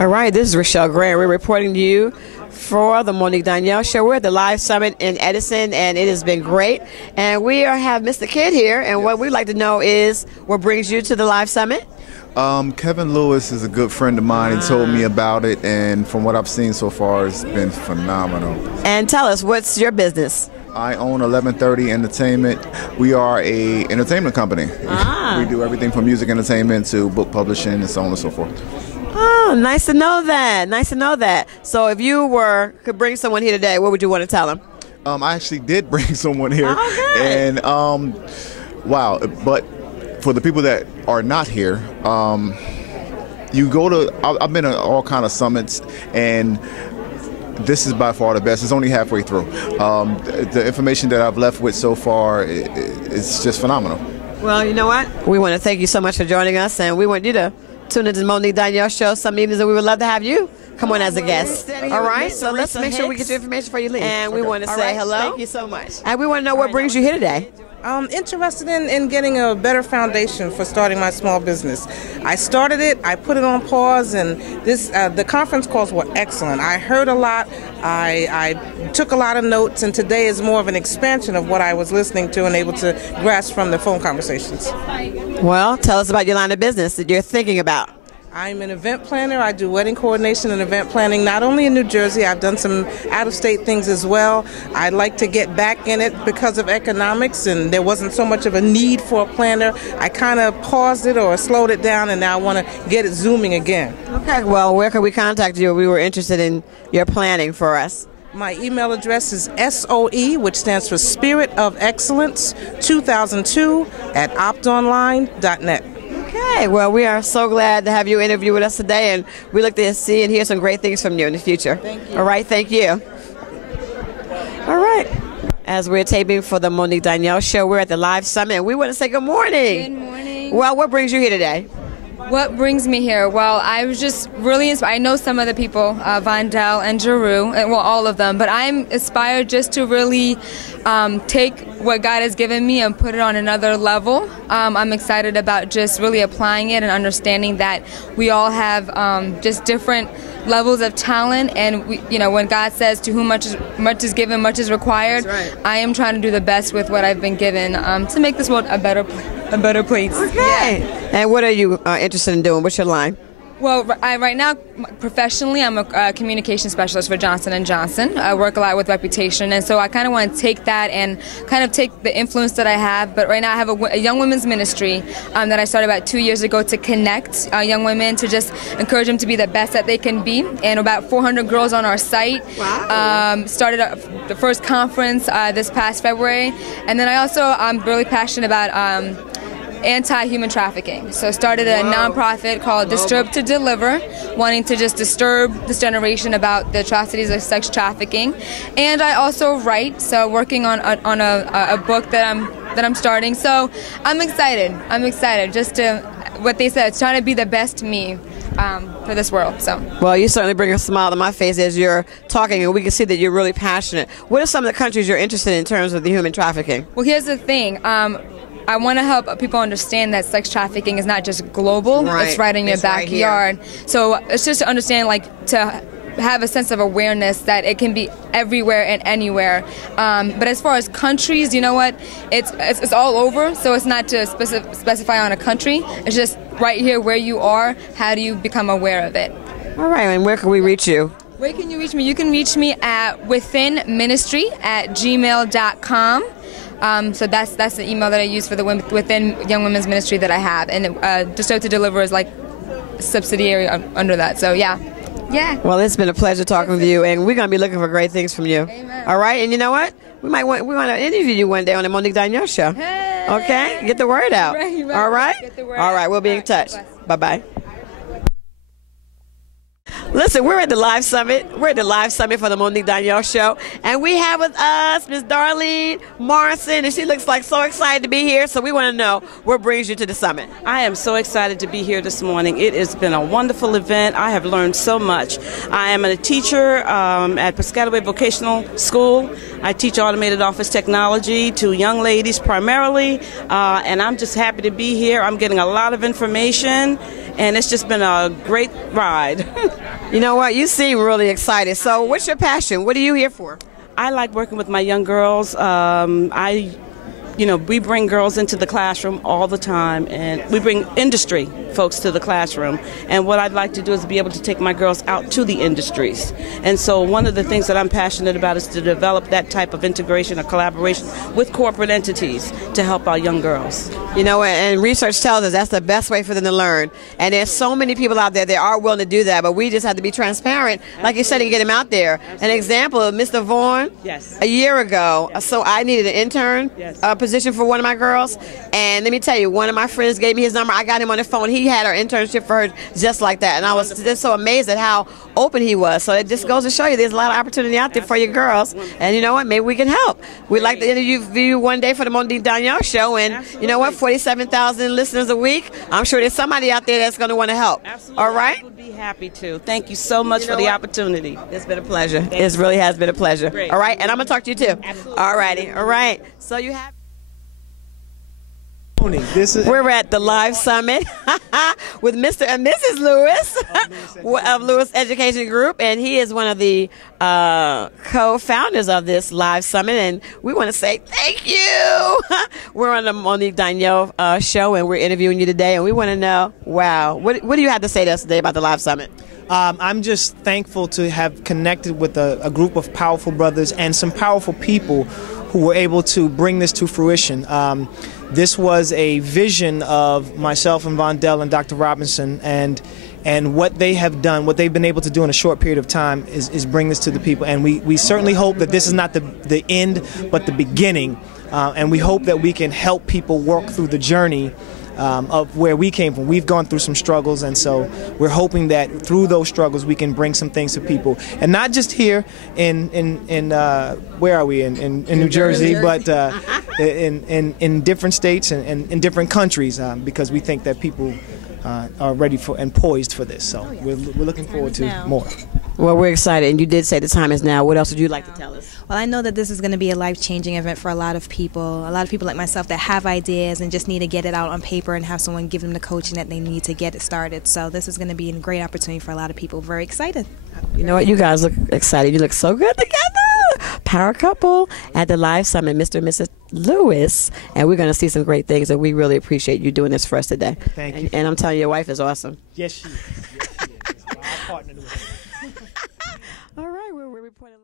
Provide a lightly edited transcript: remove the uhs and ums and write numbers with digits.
All right, this is Rochelle Grant. We're reporting to you for the Monique Donyale Show. We're at the Live Summit in Edison, and it has been great. And we have Mr. Kid here, and what we'd like to know is what brings you to the Live Summit? Kevin Lewis is a good friend of mine. He told me about it, and from what I've seen so far, it's been phenomenal. And tell us, what's your business? I own 1130 Entertainment. We are a entertainment company. We do everything from music entertainment to book publishing and so on and so forth. Oh, nice to know that. Nice to know that. So if you could bring someone here today, what would you want to tell them? I actually did bring someone here. Oh, good. And, wow, but for the people that are not here, you go to, I've been to all kind of summits, and this is by far the best. It's only halfway through. The information that I've left with so far is just phenomenal. Well, you know what? We want to thank you so much for joining us, and we want you to tune into the Monique Donyale Show some evenings, and we would love to have you come on as a guest. All right, so let's make sure we get your information before you leave. And we want to say hello. Thank you so much. And we want to know what brings you here today. I'm interested in getting a better foundation for starting my small business. I started it, I put it on pause, and the conference calls were excellent. I heard a lot, I took a lot of notes, and today is more of an expansion of what I was listening to and able to grasp from the phone conversations. Well, tell us about your line of business that you're thinking about. I'm an event planner. I do wedding coordination and event planning, not only in New Jersey. I've done some out-of-state things as well. I'd like to get back in it because of economics, and there wasn't so much of a need for a planner. I kind of paused it or slowed it down, and now I want to get it zooming again. Okay, well, where can we contact you if we were interested in your planning for us? My email address is SOE, which stands for Spirit of Excellence 2002 at optonline.net. Okay, well, we are so glad to have you interview with us today, and we look to see and hear some great things from you in the future. Thank you. All right, thank you. All right. As we're taping for the Monique Donyale Show, we're at the Live Summit, and we want to say good morning. Good morning. Well, what brings you here today? What brings me here? Well, I was just really inspired. I know some of the people, Vondell and Jeru, well, all of them, but I'm inspired just to really take what God has given me and put it on another level. I'm excited about just really applying it and understanding that we all have just different levels of talent, and when God says to whom much is given, much is required, right. I am trying to do the best with what I've been given to make this world a better place. Okay. Yeah. And what are you interested in doing? What's your line? Well, right now, professionally, I'm a communication specialist for Johnson & Johnson. I work a lot with reputation, and so I kind of want to take that and kind of take the influence that I have. But right now I have a young women's ministry that I started about 2 years ago to connect young women, to just encourage them to be the best that they can be. And about 400 girls on our site. Wow. Started the first conference this past February. And then I'm really passionate about anti-human trafficking. So started a nonprofit called Disturb to Deliver, wanting to just disturb this generation about the atrocities of sex trafficking. And I also write, so working on a book that I'm starting. So I'm excited just to, what they said, trying to be the best me for this world. So. Well, you certainly bring a smile to my face as you're talking, and we can see that you're really passionate. What are some of the countries you're interested in terms of the human trafficking? Well, here's the thing. I want to help people understand that sex trafficking is not just global, it's right in your backyard. So it's just to understand, to have a sense of awareness that it can be everywhere and anywhere. But as far as countries, you know what? It's all over, so it's not to specify on a country. It's just right here where you are. How do you become aware of it? All right, and where can we reach you? Where can you reach me? You can reach me at withinministry@gmail.com. So that's the email that I use for the Within Young Women's Ministry that I have, and Disturb to Deliver is like a subsidiary under that. So yeah. Well, it's been a pleasure talking with you, and we're gonna be looking for great things from you. Amen. All right, and you know what? We want to interview you one day on the Monique Donyale Show. Hey. Okay, get the word out. Right. All right. Get the word All right, out. we'll be in touch. Bye bye. Listen, we're at the Live Summit. We're at the Live Summit for the Monique Donyale Show, and we have with us Miss Darlene Morrison, and she looks like so excited to be here. So we want to know what brings you to the summit. I am so excited to be here this morning. It has been a wonderful event. I have learned so much. I am a teacher at Piscataway Vocational School. I teach automated office technology to young ladies primarily, and I'm just happy to be here. I'm getting a lot of information, and it's just been a great ride. You know what? You seem really excited. So what's your passion? What are you here for? I like working with my young girls. We bring girls into the classroom all the time, and we bring industry folks to the classroom. And what I'd like to do is be able to take my girls out to the industries. And so one of the things that I'm passionate about is to develop that type of integration or collaboration with corporate entities to help our young girls. You know, and research tells us that's the best way for them to learn. And there's so many people out there that are willing to do that, but we just have to be transparent, like you said, and get them out there. Absolutely. An example of Mr. Vaughn, yes. A year ago, so I needed an intern position for one of my girls, and let me tell you, one of my friends gave me his number. I got him on the phone. He had her internship for her just like that, and I was just so amazed at how open he was. So it just goes to show you there's a lot of opportunity out there for your girls, and you know what, maybe we can help. We'd like to interview you one day for the Monique Donyale show, and you know what, 47,000 listeners a week, I'm sure there's somebody out there that's going to want to help. Absolutely. All right? I would be happy to. Thank you so much for the opportunity. It's been a pleasure. It really has been a pleasure. Great. All right, and I'm going to talk to you too. Absolutely. All righty. All right. So you have... We're at the L.I.V.E Summit with Mr. and Mrs. Lewis of Lewis Education Group, and he is one of the co-founders of this L.I.V.E Summit, and we want to say thank you. We're on the Monique Donyale show, and we're interviewing you today, and we want to know, wow, what do you have to say to us today about the L.I.V.E Summit? I'm just thankful to have connected with a group of powerful brothers and some powerful people who were able to bring this to fruition. This was a vision of myself and Vondell and Dr. Robinson, and what they have done, what they've been able to do in a short period of time is bring this to the people. And we certainly hope that this is not the end, but the beginning. And we hope that we can help people work through the journey of where we came from. We've gone through some struggles, and so we're hoping that through those struggles we can bring some things to people, and not just here in where are we in New Jersey, but in different states and in different countries, because we think that people are ready for and poised for this. So we're looking forward to more. Well, we're excited, and you did say the time is now. What else would you like to tell us? Well, I know that this is going to be a life-changing event for a lot of people like myself that have ideas and just need to get it out on paper and have someone give them the coaching that they need to get it started. So this is going to be a great opportunity for a lot of people. Very excited. You know what? You guys look excited. You look so good together. Power couple at the L.I.V.E Summit, Mr. and Mrs. Lewis, and we're going to see some great things, and we really appreciate you doing this for us today. Thank you. And I'm telling you, your wife is awesome. Yes, she is. Yes, she is. Our partner. All right, we're reporting.